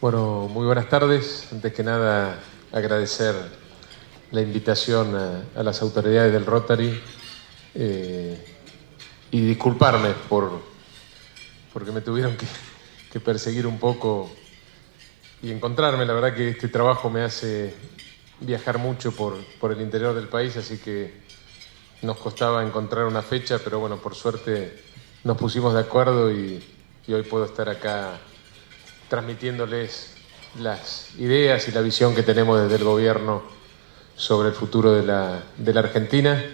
Bueno, muy buenas tardes. Antes que nada, agradecer la invitación a las autoridades del Rotary y disculparme porque me tuvieron que perseguir un poco y encontrarme. La verdad que este trabajo me hace viajar mucho por el interior del país, así que nos costaba encontrar una fecha, pero bueno, por suerte nos pusimos de acuerdo y hoy puedo estar acá transmitiéndoles las ideas y la visión que tenemos desde el gobierno sobre el futuro de la Argentina.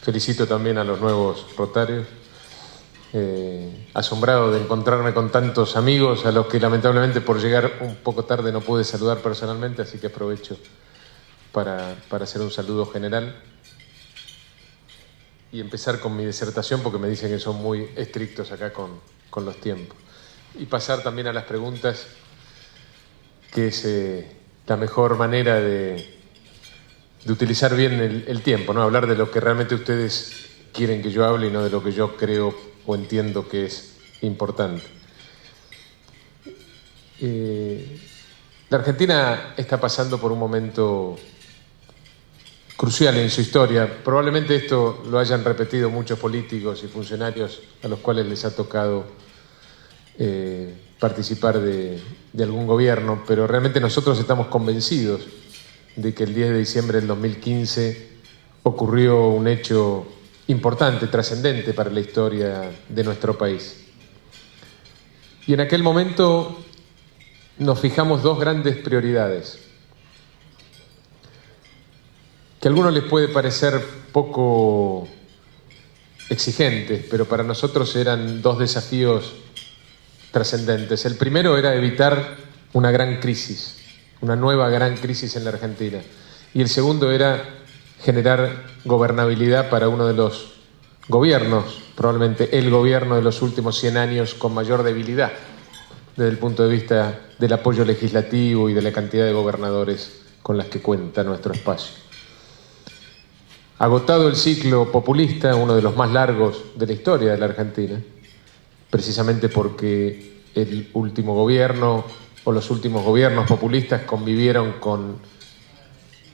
Felicito también a los nuevos rotarios. Asombrado de encontrarme con tantos amigos a los que lamentablemente por llegar un poco tarde no pude saludar personalmente, así que aprovecho para hacer un saludo general y empezar con mi disertación, porque me dicen que son muy estrictos acá con los tiempos. Y pasar también a las preguntas, que es la mejor manera de utilizar bien el tiempo, ¿no? Hablar de lo que realmente ustedes quieren que yo hable y no de lo que yo creo o entiendo que es importante. La Argentina está pasando por un momento crucial en su historia. Probablemente esto lo hayan repetido muchos políticos y funcionarios a los cuales les ha tocado participar de algún gobierno, pero realmente nosotros estamos convencidos de que el 10 de diciembre del 2015 ocurrió un hecho importante, trascendente para la historia de nuestro país. Y en aquel momento nos fijamos dos grandes prioridades, que a algunos les puede parecer poco exigentes, pero para nosotros eran dos desafíos trascendentes. El primero era evitar una gran crisis, una nueva gran crisis en la Argentina. Y el segundo era generar gobernabilidad para uno de los gobiernos, probablemente el gobierno de los últimos 100 años con mayor debilidad desde el punto de vista del apoyo legislativo y de la cantidad de gobernadores con las que cuenta nuestro espacio. Agotado el ciclo populista, uno de los más largos de la historia de la Argentina, precisamente porque el último gobierno o los últimos gobiernos populistas convivieron con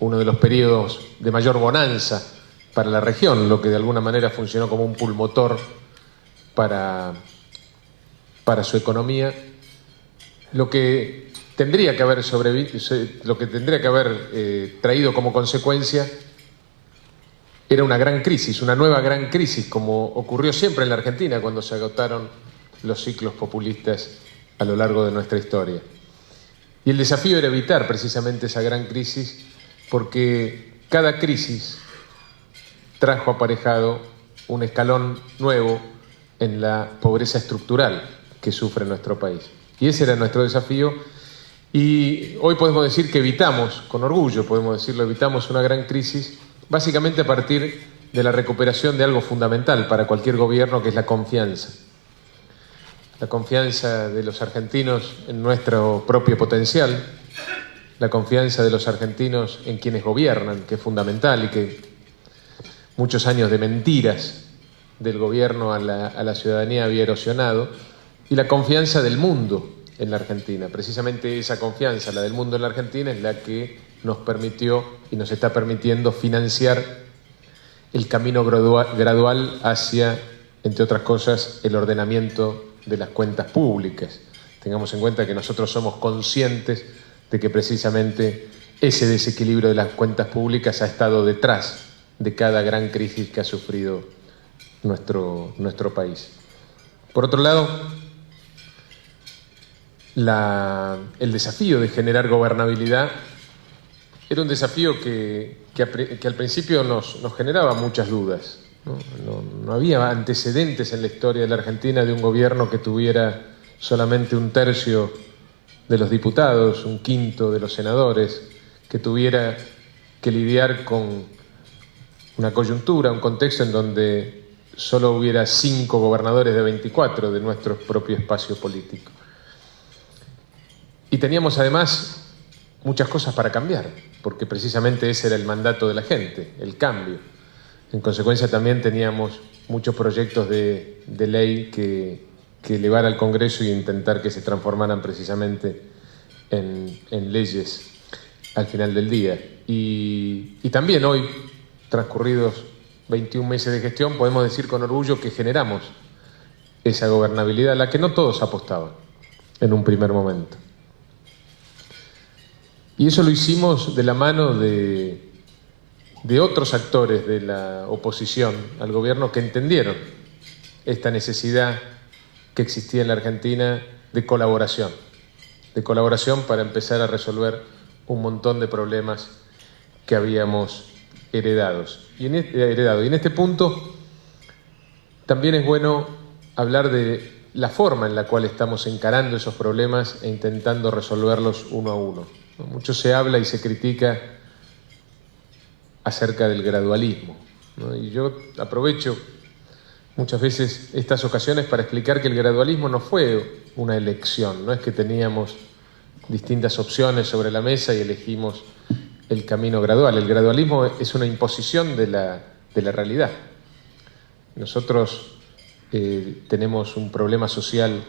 uno de los periodos de mayor bonanza para la región, lo que de alguna manera funcionó como un pulmotor para su economía. Lo que tendría que haber traído como consecuencia era una gran crisis, una nueva gran crisis, como ocurrió siempre en la Argentina cuando se agotaron los ciclos populistas a lo largo de nuestra historia. Y el desafío era evitar precisamente esa gran crisis, porque cada crisis trajo aparejado un escalón nuevo en la pobreza estructural que sufre nuestro país. Y ese era nuestro desafío, y hoy podemos decir que evitamos, con orgullo podemos decirlo, evitamos una gran crisis, básicamente a partir de la recuperación de algo fundamental para cualquier gobierno, que es la confianza. La confianza de los argentinos en nuestro propio potencial, la confianza de los argentinos en quienes gobiernan, que es fundamental y que muchos años de mentiras del gobierno a la ciudadanía había erosionado, y la confianza del mundo en la Argentina. Precisamente esa confianza, la del mundo en la Argentina, es la que nos permitió y nos está permitiendo financiar el camino gradual hacia, entre otras cosas, el ordenamiento de las cuentas públicas. Tengamos en cuenta que nosotros somos conscientes de que precisamente ese desequilibrio de las cuentas públicas ha estado detrás de cada gran crisis que ha sufrido nuestro país. Por otro lado, el desafío de generar gobernabilidad era un desafío que al principio nos generaba muchas dudas. No había antecedentes en la historia de la Argentina de un gobierno que tuviera solamente un tercio de los diputados, un quinto de los senadores, que tuviera que lidiar con una coyuntura, un contexto en donde solo hubiera 5 gobernadores de 24 de nuestro propio espacio político. Y teníamos además muchas cosas para cambiar, porque precisamente ese era el mandato de la gente, el cambio. En consecuencia también teníamos muchos proyectos de ley que elevar al Congreso e intentar que se transformaran precisamente en leyes al final del día. Y también hoy, transcurridos 21 meses de gestión, podemos decir con orgullo que generamos esa gobernabilidad a la que no todos apostaban en un primer momento. Y eso lo hicimos de la mano de otros actores de la oposición al gobierno que entendieron esta necesidad que existía en la Argentina de colaboración para empezar a resolver un montón de problemas que habíamos heredado. Y en este punto también es bueno hablar de la forma en la cual estamos encarando esos problemas e intentando resolverlos uno a uno. Mucho se habla y se critica acerca del gradualismo, ¿no? Y yo aprovecho muchas veces estas ocasiones para explicar que el gradualismo no fue una elección, no es que teníamos distintas opciones sobre la mesa y elegimos el camino gradual. El gradualismo es una imposición de la realidad. Nosotros tenemos un problema social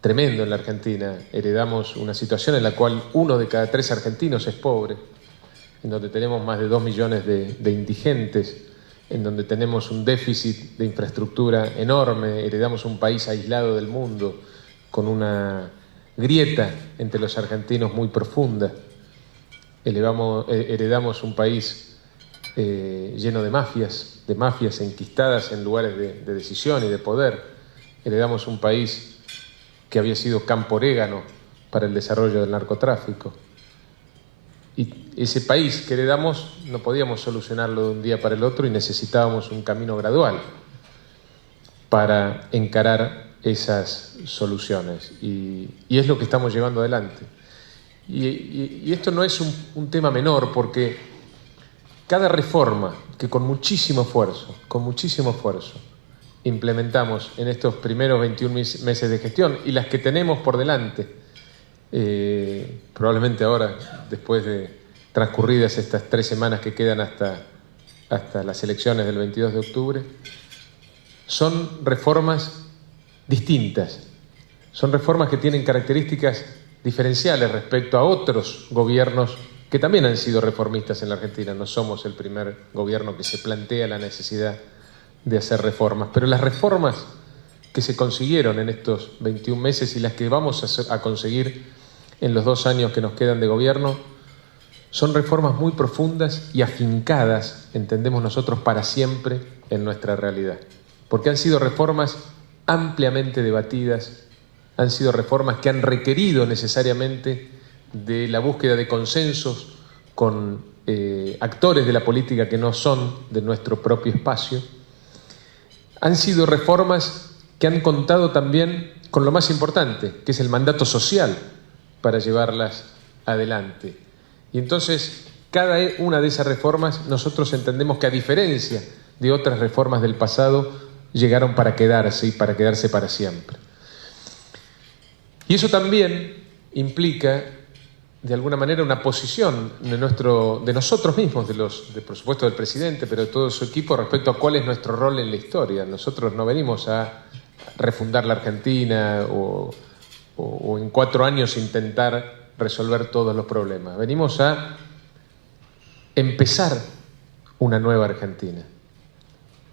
tremendo en la Argentina. Heredamos una situación en la cual 1 de cada 3 argentinos es pobre, en donde tenemos más de 2 millones de indigentes, en donde tenemos un déficit de infraestructura enorme, heredamos un país aislado del mundo, con una grieta entre los argentinos muy profunda, heredamos un país lleno de mafias enquistadas en lugares de decisión y de poder, heredamos un país que había sido campo orégano para el desarrollo del narcotráfico. Y ese país que heredamos no podíamos solucionarlo de un día para el otro y necesitábamos un camino gradual para encarar esas soluciones. Y es lo que estamos llevando adelante. Y esto no es un tema menor, porque cada reforma que con muchísimo esfuerzo, implementamos en estos primeros 21 meses de gestión y las que tenemos por delante, probablemente ahora, después de transcurridas estas 3 semanas que quedan hasta las elecciones del 22 de octubre, son reformas distintas, son reformas que tienen características diferenciales respecto a otros gobiernos que también han sido reformistas en la Argentina. No somos el primer gobierno que se plantea la necesidad de hacer reformas, pero las reformas que se consiguieron en estos 21 meses y las que vamos a conseguir en los 2 años que nos quedan de gobierno son reformas muy profundas y afincadas, entendemos nosotros, para siempre en nuestra realidad, porque han sido reformas ampliamente debatidas, han sido reformas que han requerido necesariamente de la búsqueda de consensos con actores de la política que no son de nuestro propio espacio. Han sido reformas que han contado también con lo más importante, que es el mandato social para llevarlas adelante. Y entonces, cada una de esas reformas nosotros entendemos que, a diferencia de otras reformas del pasado, llegaron para quedarse y para quedarse para siempre. Y eso también implica, de alguna manera, una posición de nosotros mismos, por supuesto del presidente, pero de todo su equipo, respecto a cuál es nuestro rol en la historia. Nosotros no venimos a refundar la Argentina o en 4 años intentar resolver todos los problemas. Venimos a empezar una nueva Argentina.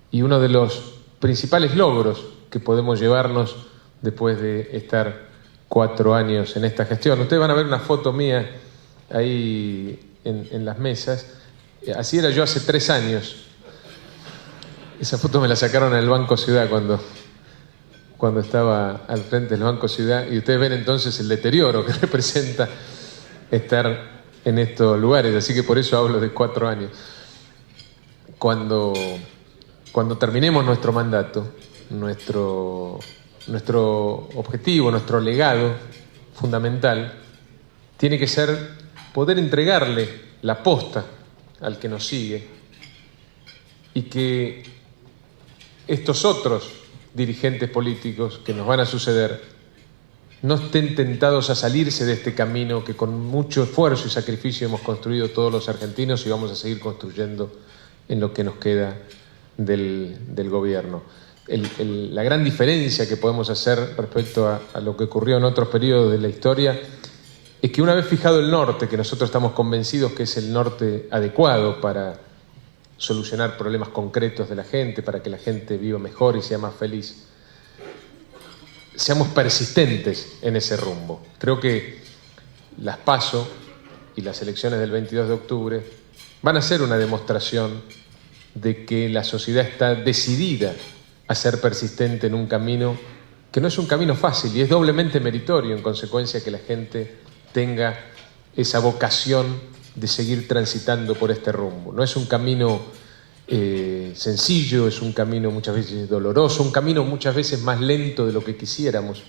Y uno de los principales logros que podemos llevarnos después de estar 4 años en esta gestión. Ustedes van a ver una foto mía ahí en las mesas. Así era yo hace 3 años. Esa foto me la sacaron en el Banco Ciudad cuando estaba al frente del Banco Ciudad, y ustedes ven entonces el deterioro que representa estar en estos lugares, así que por eso hablo de 4 años. Cuando terminemos nuestro mandato, nuestro objetivo, nuestro legado fundamental, tiene que ser poder entregarle la posta al que nos sigue y que estos otros dirigentes políticos que nos van a suceder no estén tentados a salirse de este camino que con mucho esfuerzo y sacrificio hemos construido todos los argentinos y vamos a seguir construyendo en lo que nos queda del gobierno. La gran diferencia que podemos hacer respecto a lo que ocurrió en otros periodos de la historia es que una vez fijado el norte, que nosotros estamos convencidos que es el norte adecuado para solucionar problemas concretos de la gente, para que la gente viva mejor y sea más feliz, seamos persistentes en ese rumbo. Creo que las PASO y las elecciones del 22 de octubre van a ser una demostración de que la sociedad está decidida a ser persistente en un camino que no es un camino fácil y es doblemente meritorio, en consecuencia que la gente tenga esa vocación de seguir transitando por este rumbo. No es un camino sencillo, es un camino muchas veces doloroso, un camino muchas veces más lento de lo que quisiéramos,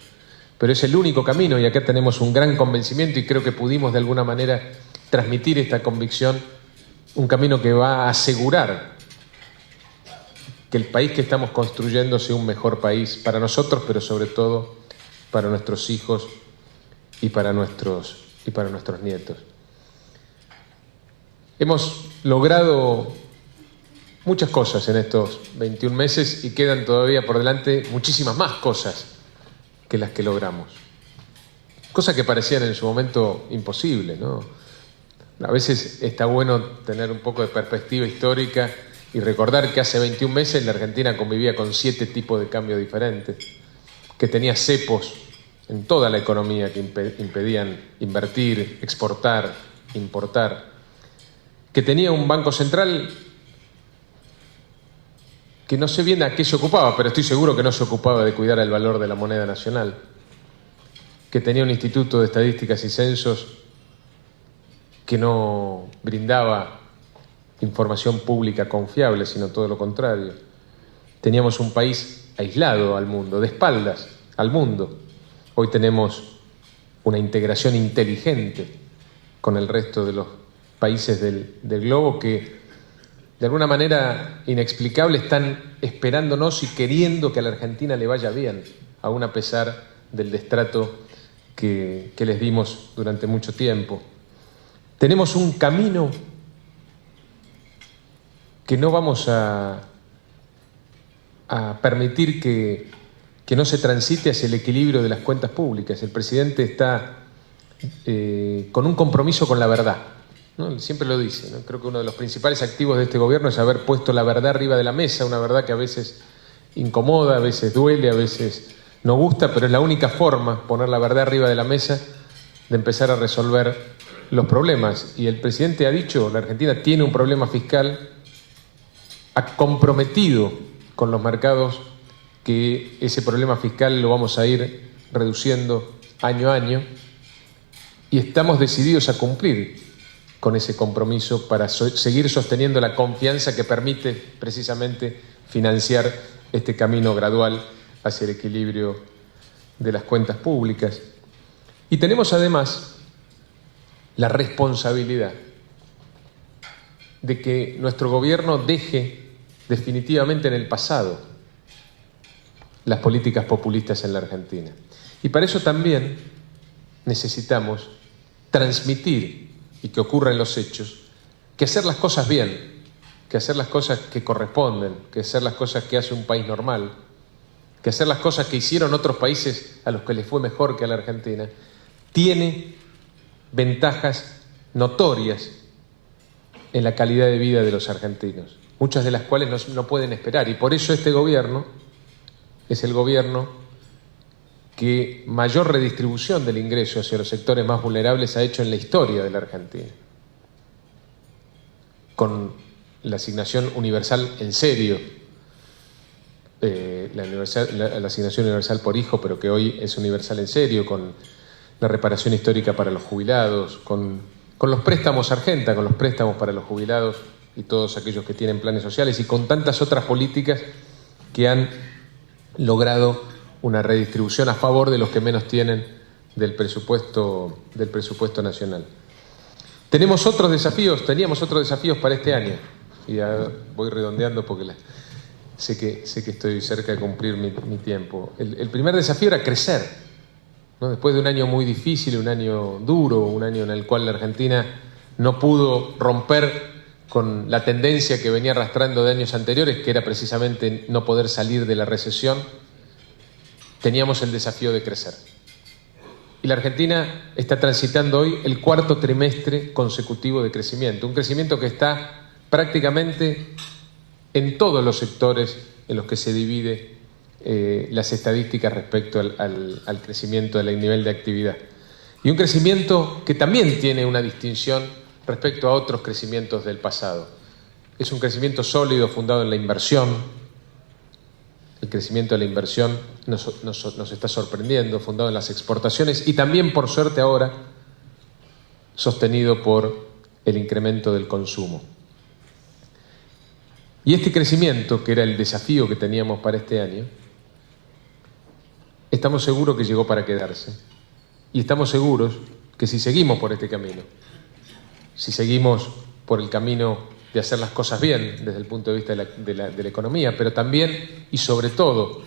pero es el único camino y acá tenemos un gran convencimiento y creo que pudimos de alguna manera transmitir esta convicción, un camino que va a asegurar que el país que estamos construyendo sea un mejor país para nosotros, pero sobre todo para nuestros hijos y para nuestros nietos. Hemos logrado muchas cosas en estos 21 meses y quedan todavía por delante muchísimas más cosas que las que logramos. Cosas que parecían en su momento imposibles, ¿no? A veces está bueno tener un poco de perspectiva histórica y recordar que hace 21 meses la Argentina convivía con 7 tipos de cambio diferentes, que tenía cepos en toda la economía que impedían invertir, exportar, importar, que tenía un Banco Central que no sé bien a qué se ocupaba, pero estoy seguro que no se ocupaba de cuidar el valor de la moneda nacional, que tenía un Instituto de Estadísticas y Censos que no brindaba información pública confiable, sino todo lo contrario. Teníamos un país aislado al mundo, de espaldas al mundo. Hoy tenemos una integración inteligente con el resto de los países del globo que de alguna manera inexplicable están esperándonos y queriendo que a la Argentina le vaya bien, aún a pesar del destrato que les dimos durante mucho tiempo. Tenemos un camino que no vamos a permitir que no se transite hacia el equilibrio de las cuentas públicas. El presidente está con un compromiso con la verdad, ¿no? Siempre lo dice, ¿no? Creo que uno de los principales activos de este gobierno es haber puesto la verdad arriba de la mesa, una verdad que a veces incomoda, a veces duele, a veces no gusta, pero es la única forma, poner la verdad arriba de la mesa, de empezar a resolver los problemas. Y el presidente ha dicho, la Argentina tiene un problema fiscal, ha comprometido con los mercados que ese problema fiscal lo vamos a ir reduciendo año a año y estamos decididos a cumplir con ese compromiso para seguir sosteniendo la confianza que permite precisamente financiar este camino gradual hacia el equilibrio de las cuentas públicas. Y tenemos además la responsabilidad de que nuestro gobierno deje definitivamente en el pasado las políticas populistas en la Argentina. Y para eso también necesitamos transmitir y que ocurra en los hechos, que hacer las cosas bien, que hacer las cosas que corresponden, que hacer las cosas que hace un país normal, que hacer las cosas que hicieron otros países a los que les fue mejor que a la Argentina, tiene ventajas notorias en la calidad de vida de los argentinos, muchas de las cuales no pueden esperar. Y por eso este gobierno es el gobierno que mayor redistribución del ingreso hacia los sectores más vulnerables ha hecho en la historia de la Argentina. Con la asignación universal en serio, la asignación universal por hijo, pero que hoy es universal en serio, con la reparación histórica para los jubilados, con los préstamos Argenta, con los préstamos para los jubilados y todos aquellos que tienen planes sociales y con tantas otras políticas que han logrado una redistribución a favor de los que menos tienen del presupuesto nacional. Teníamos otros desafíos para este año, y ya voy redondeando porque sé que estoy cerca de cumplir mi tiempo. El primer desafío era crecer, ¿no? Después de un año muy difícil, un año duro, un año en el cual la Argentina no pudo romper con la tendencia que venía arrastrando de años anteriores, que era precisamente no poder salir de la recesión, teníamos el desafío de crecer. y la Argentina está transitando hoy el cuarto trimestre consecutivo de crecimiento, un crecimiento que está prácticamente en todos los sectores en los que se divide las estadísticas respecto al crecimiento del nivel de actividad. Y un crecimiento que también tiene una distinción respecto a otros crecimientos del pasado. Es un crecimiento sólido, fundado en la inversión. El crecimiento de la inversión nos está sorprendiendo, fundado en las exportaciones y también, por suerte ahora, sostenido por el incremento del consumo. Y este crecimiento, que era el desafío que teníamos para este año, estamos seguros que llegó para quedarse. Y estamos seguros que si seguimos por este camino, si seguimos por el camino de hacer las cosas bien desde el punto de vista de la economía, pero también y sobre todo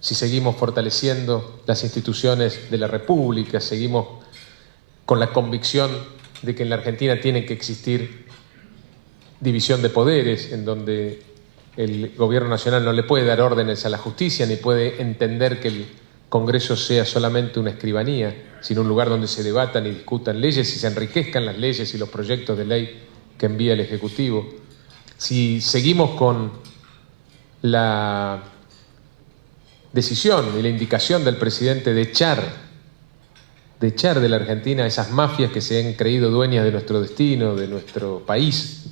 si seguimos fortaleciendo las instituciones de la República, seguimos con la convicción de que en la Argentina tiene que existir división de poderes, en donde el gobierno nacional no le puede dar órdenes a la justicia, ni puede entender que el Congreso sea solamente una escribanía, sino un lugar donde se debatan y discutan leyes y se enriquezcan las leyes y los proyectos de ley que envía el Ejecutivo. Si seguimos con la decisión y la indicación del presidente de echar de la Argentina a esas mafias que se han creído dueñas de nuestro destino, de nuestro país,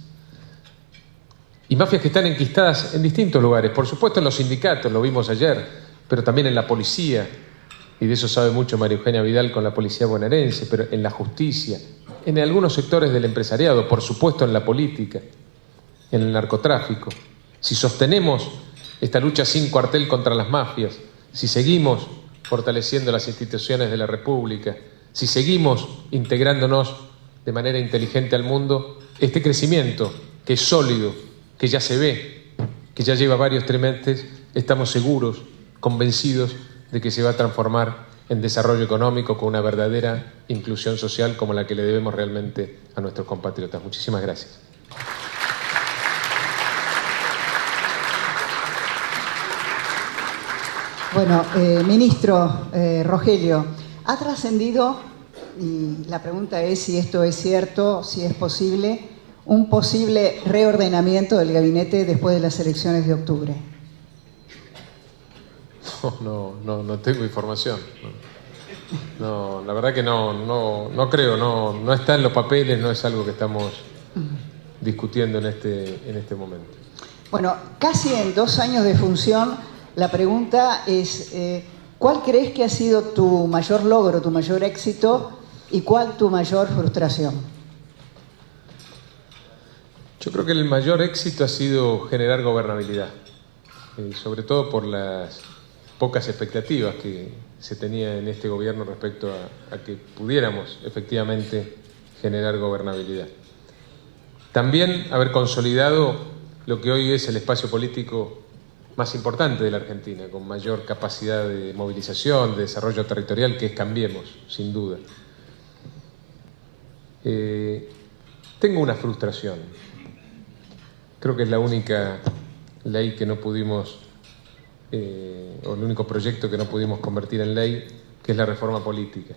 y mafias que están enquistadas en distintos lugares, por supuesto en los sindicatos, lo vimos ayer, pero también en la policía, y de eso sabe mucho María Eugenia Vidal con la policía bonaerense, pero en la justicia, en algunos sectores del empresariado, por supuesto en la política, en el narcotráfico. Si sostenemos esta lucha sin cuartel contra las mafias, si seguimos fortaleciendo las instituciones de la República, si seguimos integrándonos de manera inteligente al mundo, este crecimiento que es sólido, que ya se ve, que ya lleva varios trimestres, estamos seguros, convencidos de que se va a transformar en desarrollo económico con una verdadera inclusión social como la que le debemos realmente a nuestros compatriotas. Muchísimas gracias. Bueno, ministro Rogelio, ha trascendido, y la pregunta es si esto es cierto, si es posible, un posible reordenamiento del gabinete después de las elecciones de octubre. No tengo información. No, la verdad que no creo, no está en los papeles, no es algo que estamos discutiendo en este momento. Bueno, casi en 2 años de función, la pregunta es, ¿cuál crees que ha sido tu mayor logro, tu mayor éxito y cuál tu mayor frustración? Yo creo que el mayor éxito ha sido generar gobernabilidad, sobre todo por las pocas expectativas que se tenía en este gobierno respecto a que pudiéramos efectivamente generar gobernabilidad. También haber consolidado lo que hoy es el espacio político más importante de la Argentina, con mayor capacidad de movilización, de desarrollo territorial, que es Cambiemos, sin duda. Tengo una frustración. Creo que es la única ley que no pudimos, o el único proyecto que no pudimos convertir en ley, que es la reforma política.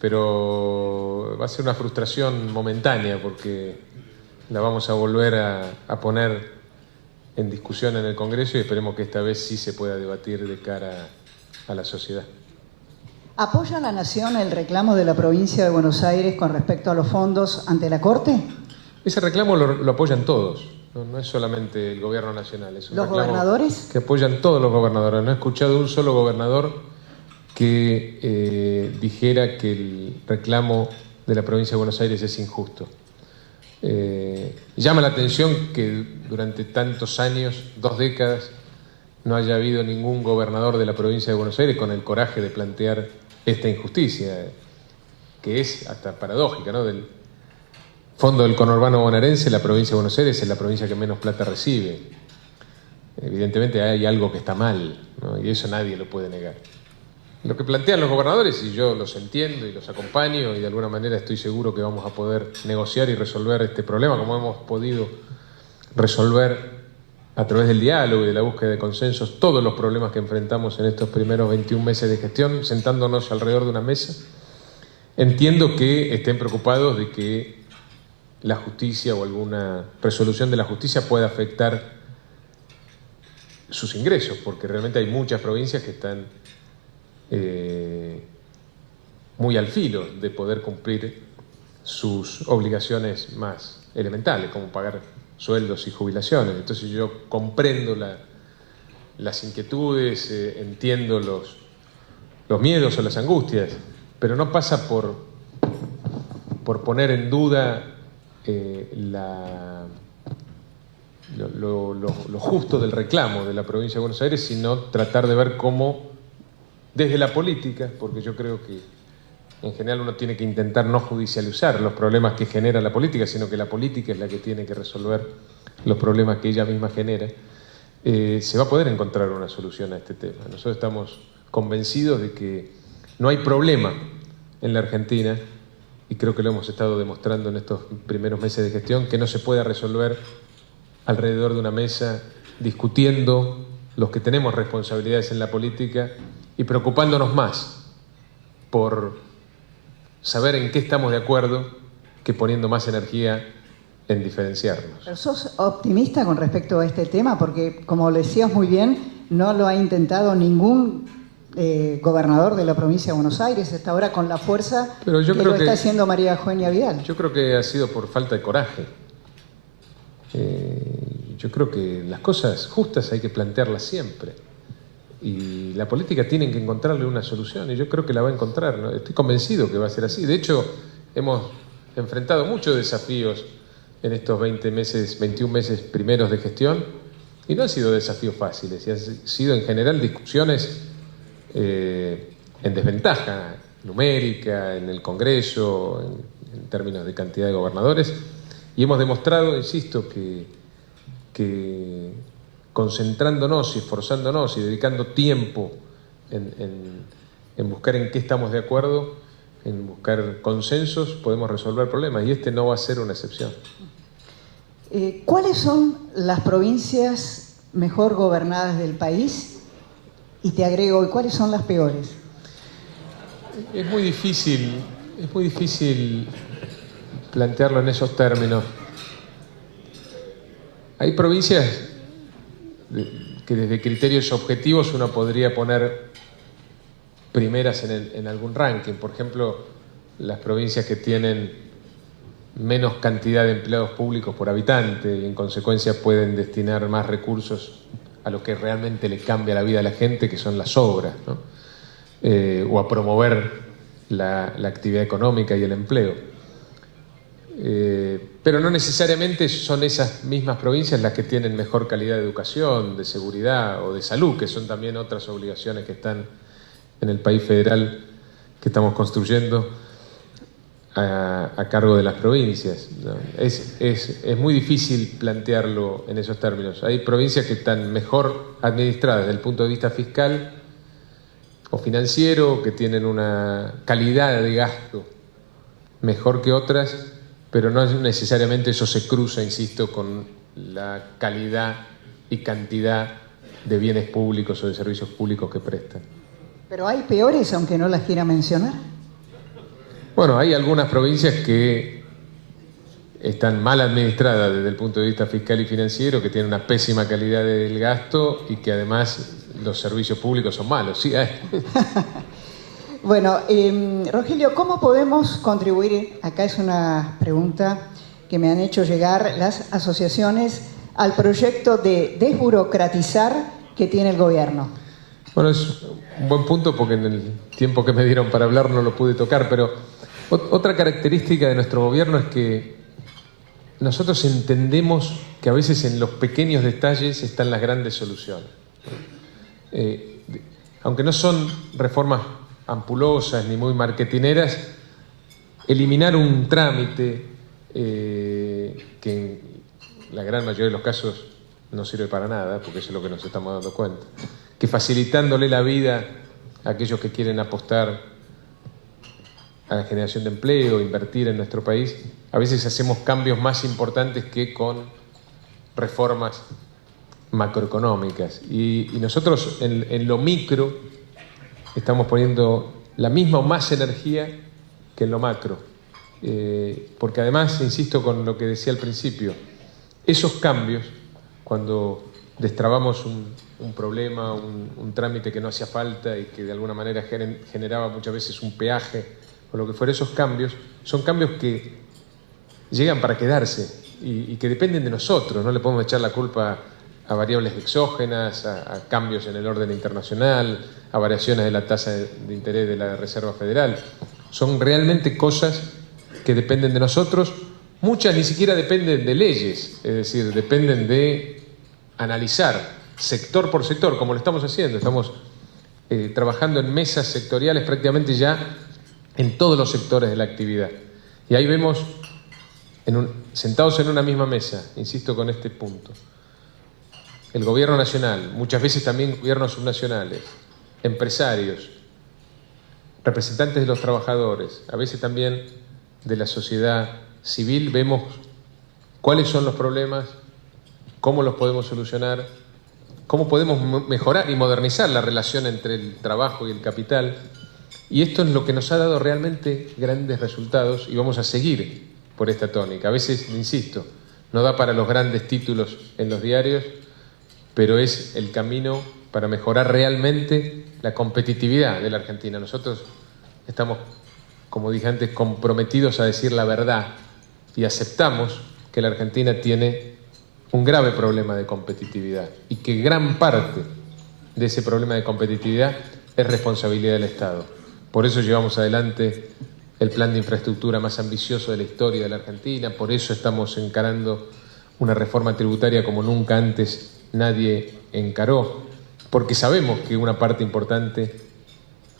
Pero va a ser una frustración momentánea porque la vamos a volver a poner en discusión en el Congreso y esperemos que esta vez sí se pueda debatir de cara a la sociedad. ¿Apoya la Nación el reclamo de la provincia de Buenos Aires con respecto a los fondos ante la Corte? Ese reclamo lo apoyan todos, no es solamente el gobierno nacional. Es un ¿Los reclamo gobernadores? que apoyan todos los gobernadores. No he escuchado un solo gobernador que dijera que el reclamo de la provincia de Buenos Aires es injusto. Llama la atención que durante tantos años, 2 décadas, no haya habido ningún gobernador de la provincia de Buenos Aires con el coraje de plantear esta injusticia, que es hasta paradójica, ¿no? Del fondo del conurbano bonaerense, la provincia de Buenos Aires es la provincia que menos plata recibe. Evidentemente hay algo que está mal, ¿no? Y eso nadie lo puede negar. Lo que plantean los gobernadores, y yo los entiendo y los acompaño, y de alguna manera estoy seguro que vamos a poder negociar y resolver este problema, como hemos podido resolver a través del diálogo y de la búsqueda de consensos, todos los problemas que enfrentamos en estos primeros 21 meses de gestión, sentándonos alrededor de una mesa. Entiendo que estén preocupados de que la justicia o alguna resolución de la justicia pueda afectar sus ingresos, porque realmente hay muchas provincias que están muy al filo de poder cumplir sus obligaciones más elementales, como pagar sueldos y jubilaciones. Entonces yo comprendo las inquietudes, entiendo los miedos o las angustias, pero no pasa por poner en duda lo justo del reclamo de la provincia de Buenos Aires, sino tratar de ver cómo desde la política, porque yo creo que en general uno tiene que intentar no judicializar los problemas que genera la política, sino que la política es la que tiene que resolver los problemas que ella misma genera, se va a poder encontrar una solución a este tema. Nosotros estamos convencidos de que no hay problema en la Argentina, y creo que lo hemos estado demostrando en estos primeros meses de gestión, que no se pueda resolver alrededor de una mesa discutiendo los que tenemos responsabilidades en la política y preocupándonos más por saber en qué estamos de acuerdo que poniendo más energía en diferenciarnos. ¿Pero sos optimista con respecto a este tema? Porque, como lo decías muy bien, no lo ha intentado ningún gobernador de la provincia de Buenos Aires hasta ahora con la fuerza que lo está haciendo María Eugenia Vidal. Yo creo que ha sido por falta de coraje. Yo creo que las cosas justas hay que plantearlas siempre. Y la política tiene que encontrarle una solución, y yo creo que la va a encontrar, ¿no? Estoy convencido que va a ser así. De hecho, hemos enfrentado muchos desafíos en estos 21 meses primeros de gestión, y no han sido desafíos fáciles, y han sido en general discusiones en desventaja numérica, en el Congreso, en términos de cantidad de gobernadores, y hemos demostrado, insisto, que concentrándonos y esforzándonos y dedicando tiempo en buscar en qué estamos de acuerdo, en buscar consensos, podemos resolver problemas, y este no va a ser una excepción. ¿Cuáles son las provincias mejor gobernadas del país? Y te agrego, ¿y cuáles son las peores? Es muy difícil plantearlo en esos términos. Hay provincias que desde criterios objetivos uno podría poner primeras en algún ranking. Por ejemplo, las provincias que tienen menos cantidad de empleados públicos por habitante y en consecuencia pueden destinar más recursos a lo que realmente le cambia la vida a la gente, que son las obras, ¿no? O a promover la actividad económica y el empleo. Pero no necesariamente son esas mismas provincias las que tienen mejor calidad de educación, de seguridad o de salud, que son también otras obligaciones que están en el país federal que estamos construyendo a cargo de las provincias, ¿no? Es muy difícil plantearlo en esos términos. Hay provincias que están mejor administradas desde el punto de vista fiscal o financiero, que tienen una calidad de gasto mejor que otras, pero no necesariamente eso se cruza, insisto, con la calidad y cantidad de bienes públicos o de servicios públicos que prestan. Pero hay peores, aunque no las quiera mencionar. Bueno, hay algunas provincias que están mal administradas desde el punto de vista fiscal y financiero, que tienen una pésima calidad del gasto y que además los servicios públicos son malos. Sí, hay. Bueno, Rogelio, ¿cómo podemos contribuir? Acá es una pregunta que me han hecho llegar las asociaciones al proyecto de desburocratizar que tiene el gobierno. Bueno, es un buen punto porque en el tiempo que me dieron para hablar no lo pude tocar, pero otra característica de nuestro gobierno es que nosotros entendemos que a veces en los pequeños detalles están las grandes soluciones. Aunque no son reformas ampulosas ni muy marketineras, eliminar un trámite que en la gran mayoría de los casos no sirve para nada, porque eso es lo que nos estamos dando cuenta, que facilitándole la vida a aquellos que quieren apostar a la generación de empleo, invertir en nuestro país, a veces hacemos cambios más importantes que con reformas macroeconómicas. Y nosotros en lo micro estamos poniendo la misma o más energía que en lo macro. Porque además, insisto con lo que decía al principio, esos cambios, cuando destrabamos un problema, un trámite que no hacía falta y que de alguna manera generaba muchas veces un peaje o lo que fuera, esos cambios son cambios que llegan para quedarse y que dependen de nosotros. No le podemos echar la culpa a variables exógenas, a cambios en el orden internacional, a variaciones de la tasa de interés de la Reserva Federal. Son realmente cosas que dependen de nosotros. Muchas ni siquiera dependen de leyes, es decir, dependen de analizar sector por sector, como lo estamos haciendo. Estamos trabajando en mesas sectoriales prácticamente ya en todos los sectores de la actividad. Y ahí vemos, sentados en una misma mesa, insisto con este punto, el gobierno nacional, muchas veces también gobiernos subnacionales, empresarios, representantes de los trabajadores, a veces también de la sociedad civil, vemos cuáles son los problemas, cómo los podemos solucionar, cómo podemos mejorar y modernizar la relación entre el trabajo y el capital. Y esto es lo que nos ha dado realmente grandes resultados y vamos a seguir por esta tónica. A veces, insisto, no da para los grandes títulos en los diarios, pero es el camino para mejorar realmente la competitividad de la Argentina. Nosotros estamos, como dije antes, comprometidos a decir la verdad y aceptamos que la Argentina tiene un grave problema de competitividad y que gran parte de ese problema de competitividad es responsabilidad del Estado. Por eso llevamos adelante el plan de infraestructura más ambicioso de la historia de la Argentina, por eso estamos encarando una reforma tributaria como nunca antes nadie encaró, porque sabemos que una parte importante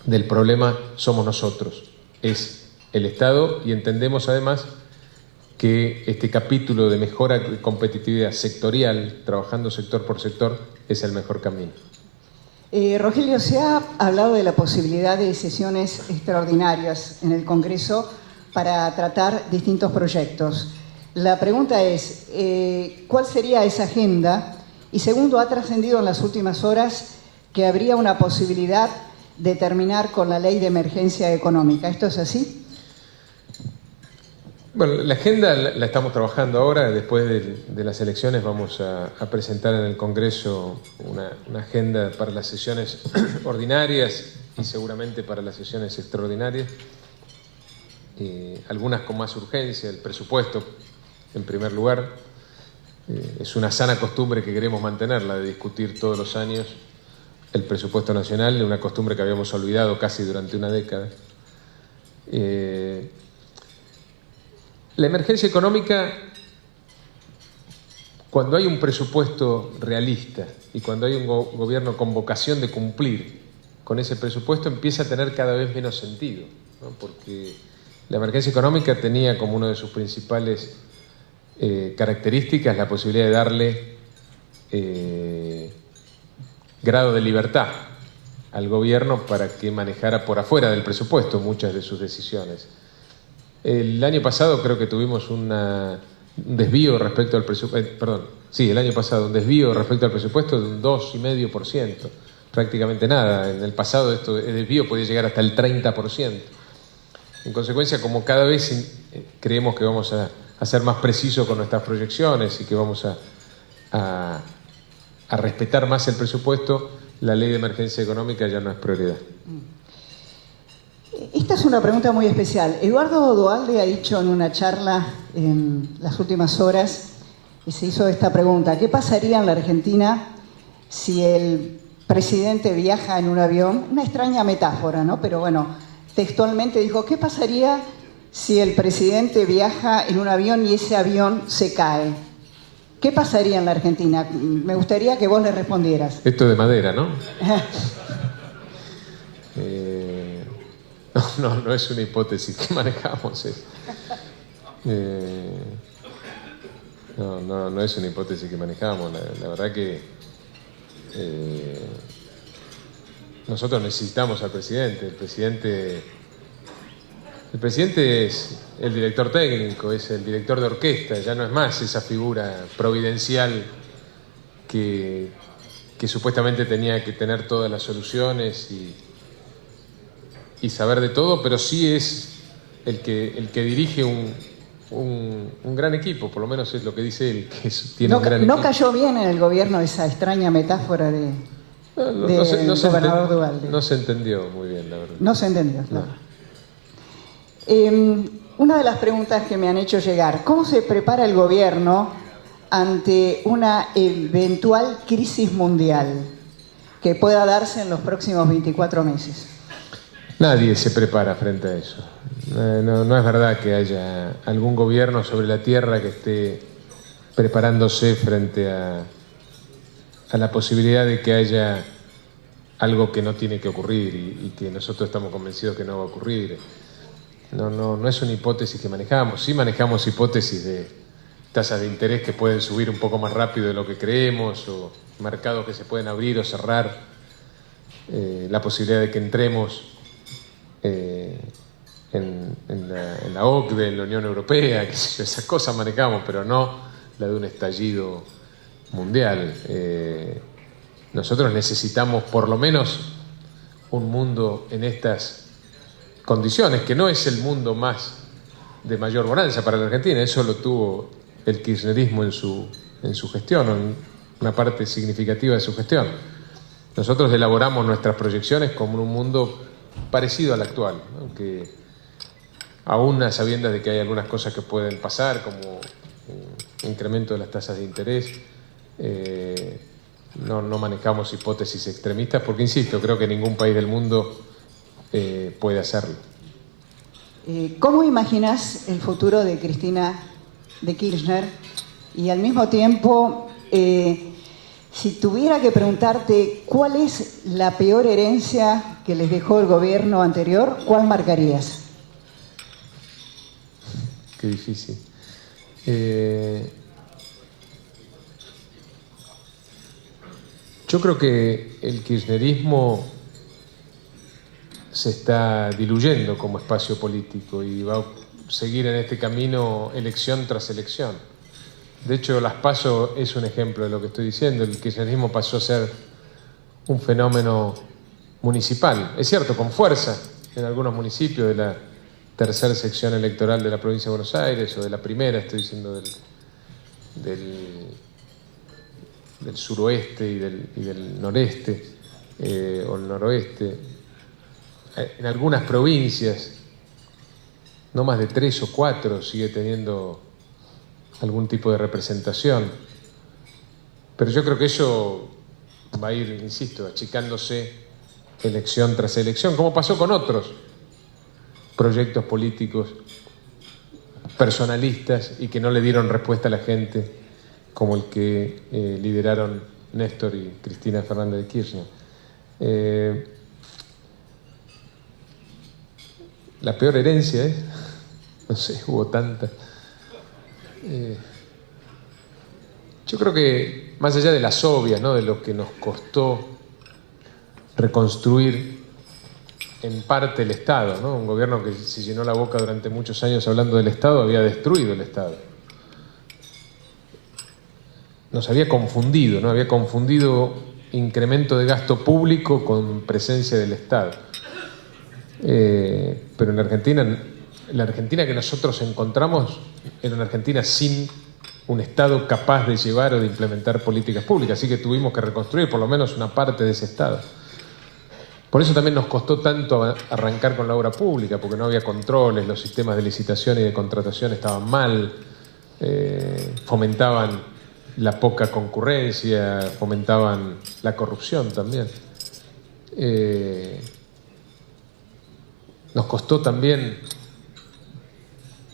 del problema somos nosotros, es el Estado, y entendemos además que este capítulo de mejora de competitividad sectorial, trabajando sector por sector, es el mejor camino. Rogelio, se ha hablado de la posibilidad de sesiones extraordinarias en el Congreso para tratar distintos proyectos. La pregunta es, ¿cuál sería esa agenda? Y segundo, ha trascendido en las últimas horas que habría una posibilidad de terminar con la ley de emergencia económica. ¿Esto es así? Bueno, la agenda la estamos trabajando ahora. Después de las elecciones vamos a presentar en el Congreso una agenda para las sesiones ordinarias y seguramente para las sesiones extraordinarias. Algunas con más urgencia, el presupuesto en primer lugar. Es una sana costumbre que queremos mantener, la de discutir todos los años el presupuesto nacional, una costumbre que habíamos olvidado casi durante una década. La emergencia económica, cuando hay un presupuesto realista y cuando hay un gobierno con vocación de cumplir con ese presupuesto, empieza a tener cada vez menos sentido, ¿no? Porque la emergencia económica tenía como una de sus principales características la posibilidad de darle grado de libertad al gobierno para que manejara por afuera del presupuesto muchas de sus decisiones. El año pasado creo que tuvimos un desvío respecto al presupuesto, el año pasado un desvío respecto al presupuesto de un 2,5%, prácticamente nada. En el pasado el desvío podía llegar hasta el 30%. En consecuencia, como cada vez creemos que vamos a ser más precisos con nuestras proyecciones y que vamos a respetar más el presupuesto, la ley de emergencia económica ya no es prioridad. Esta es una pregunta muy especial. Eduardo Duhalde ha dicho en una charla en las últimas horas, y se hizo esta pregunta: ¿qué pasaría en la Argentina si el presidente viaja en un avión? Una extraña metáfora, ¿no? Pero bueno, textualmente dijo: ¿qué pasaría si el presidente viaja en un avión y ese avión se cae? ¿Qué pasaría en la Argentina? Me gustaría que vos le respondieras. Esto es de madera, ¿no? No es una hipótesis que manejamos. No es una hipótesis que manejamos. La verdad que nosotros necesitamos al presidente. El presidente es el director técnico, es el director de orquesta, ya no es más esa figura providencial que supuestamente tenía que tener todas las soluciones y saber de todo, pero sí es el que dirige un gran equipo, por lo menos es lo que dice él, que tiene un gran equipo. ¿No cayó bien en el gobierno esa extraña metáfora del gobernador Duhalde? No se entendió muy bien, la verdad. No se entendió, claro. Una de las preguntas que me han hecho llegar: ¿cómo se prepara el gobierno ante una eventual crisis mundial que pueda darse en los próximos 24 meses? Nadie se prepara frente a eso. No es verdad que haya algún gobierno sobre la tierra que esté preparándose frente a la posibilidad de que haya algo que no tiene que ocurrir y que nosotros estamos convencidos que no va a ocurrir. No es una hipótesis que manejamos. Sí manejamos hipótesis de tasas de interés que pueden subir un poco más rápido de lo que creemos, o mercados que se pueden abrir o cerrar, la posibilidad de que entremos en la OCDE, en la Unión Europea, que esas cosas manejamos, pero no la de un estallido mundial. Nosotros necesitamos por lo menos un mundo en estas condiciones, que no es el mundo más de mayor bonanza para la Argentina. Eso lo tuvo el kirchnerismo en su gestión, o en una parte significativa de su gestión. Nosotros elaboramos nuestras proyecciones como un mundo parecido al actual, aunque aún a sabiendas de que hay algunas cosas que pueden pasar, como un incremento de las tasas de interés, no manejamos hipótesis extremistas, porque, insisto, creo que ningún país del mundo puede hacerlo. ¿Cómo imaginas el futuro de Cristina de Kirchner? Y al mismo tiempo, si tuviera que preguntarte cuál es la peor herencia que les dejó el gobierno anterior, ¿cuál marcarías? Qué difícil. Yo creo que el kirchnerismo se está diluyendo como espacio político y va a seguir en este camino elección tras elección. De hecho, las PASO es un ejemplo de lo que estoy diciendo. El kirchnerismo pasó a ser un fenómeno municipal. Es cierto, con fuerza en algunos municipios de la tercera sección electoral de la provincia de Buenos Aires, o de la primera, estoy diciendo, del suroeste y del noreste, o el noroeste. En algunas provincias, no más de 3 o 4, sigue teniendo algún tipo de representación. Pero yo creo que eso va a ir, insisto, achicándose elección tras elección, como pasó con otros proyectos políticos personalistas y que no le dieron respuesta a la gente, como el que lideraron Néstor y Cristina Fernández de Kirchner. La peor herencia, no sé, hubo tantas. Yo creo que, más allá de las obvias, ¿no?, de lo que nos costó reconstruir en parte el Estado, ¿no? Un gobierno que se llenó la boca durante muchos años hablando del Estado, había destruido el Estado. Nos había confundido, ¿no? Había confundido incremento de gasto público con presencia del Estado. Pero en la Argentina que nosotros encontramos era una Argentina sin un Estado capaz de llevar o de implementar políticas públicas, así que tuvimos que reconstruir por lo menos una parte de ese Estado. Por eso también nos costó tanto arrancar con la obra pública, porque no había controles, los sistemas de licitación y de contratación estaban mal, fomentaban la poca concurrencia, fomentaban la corrupción también. Nos costó también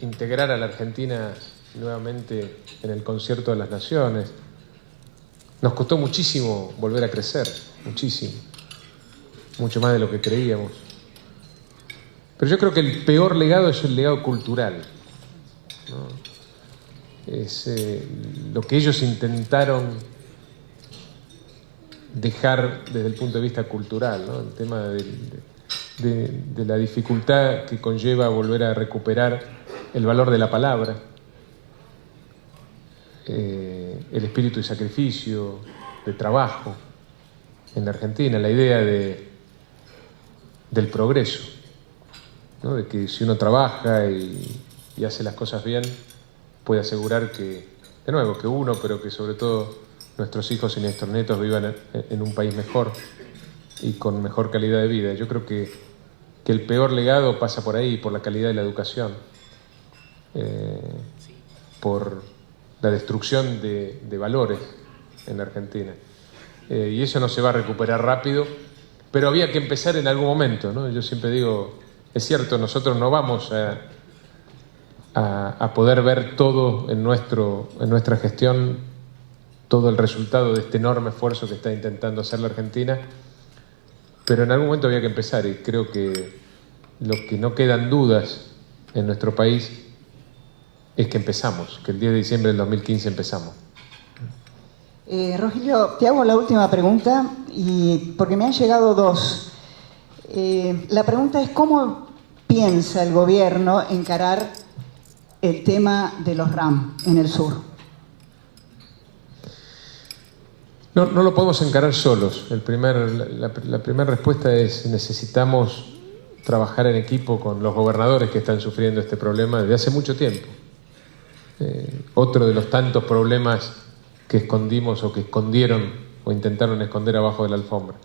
integrar a la Argentina nuevamente en el concierto de las naciones. Nos costó muchísimo volver a crecer, muchísimo, mucho más de lo que creíamos. Pero yo creo que el peor legado es el legado cultural, ¿no? Es lo que ellos intentaron dejar desde el punto de vista cultural, ¿no? El tema de la dificultad que conlleva volver a recuperar el valor de la palabra, el espíritu de sacrificio, de trabajo en la Argentina, la idea del progreso, ¿no? De que si uno trabaja y hace las cosas bien, puede asegurar que, de nuevo, que uno, pero que sobre todo nuestros hijos y nuestros nietos vivan en un país mejor y con mejor calidad de vida. Yo creo que el peor legado pasa por ahí, por la calidad de la educación, por la destrucción de valores en la Argentina. Y eso no se va a recuperar rápido, pero había que empezar en algún momento, ¿no? Yo siempre digo, es cierto, nosotros no vamos a poder ver todo en nuestra gestión, todo el resultado de este enorme esfuerzo que está intentando hacer la Argentina, pero en algún momento había que empezar, y creo que lo que no quedan dudas en nuestro país es que empezamos, que el 10 de diciembre del 2015 empezamos. Rogelio, te hago la última pregunta, porque me han llegado dos. La pregunta es, ¿cómo piensa el gobierno encarar el tema de los RAM en el sur? No lo podemos encarar solos. La primera respuesta es: necesitamos trabajar en equipo con los gobernadores que están sufriendo este problema desde hace mucho tiempo. Otro de los tantos problemas que escondimos o que escondieron o intentaron esconder abajo de la alfombra.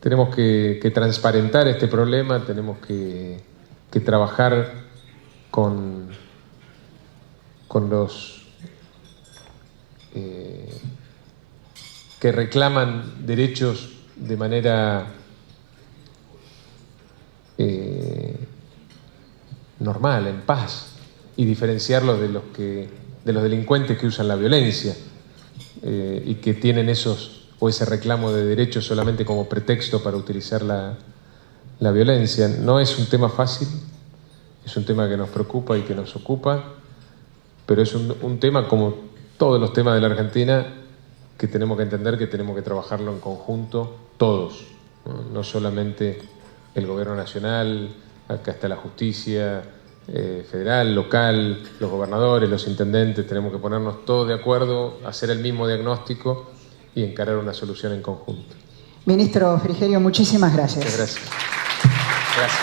Tenemos que transparentar este problema, tenemos que trabajar con los que reclaman derechos de manera normal, en paz, y diferenciarlos de los delincuentes que usan la violencia y que tienen ese reclamo de derechos solamente como pretexto para utilizar la violencia. No es un tema fácil, es un tema que nos preocupa y que nos ocupa, pero es un tema, como todos los temas de la Argentina, que tenemos que entender que tenemos que trabajarlo en conjunto todos, no solamente el gobierno nacional, acá está la justicia federal, local, los gobernadores, los intendentes. Tenemos que ponernos todos de acuerdo, hacer el mismo diagnóstico y encarar una solución en conjunto. Ministro Frigerio, muchísimas gracias. Muchas gracias. Gracias.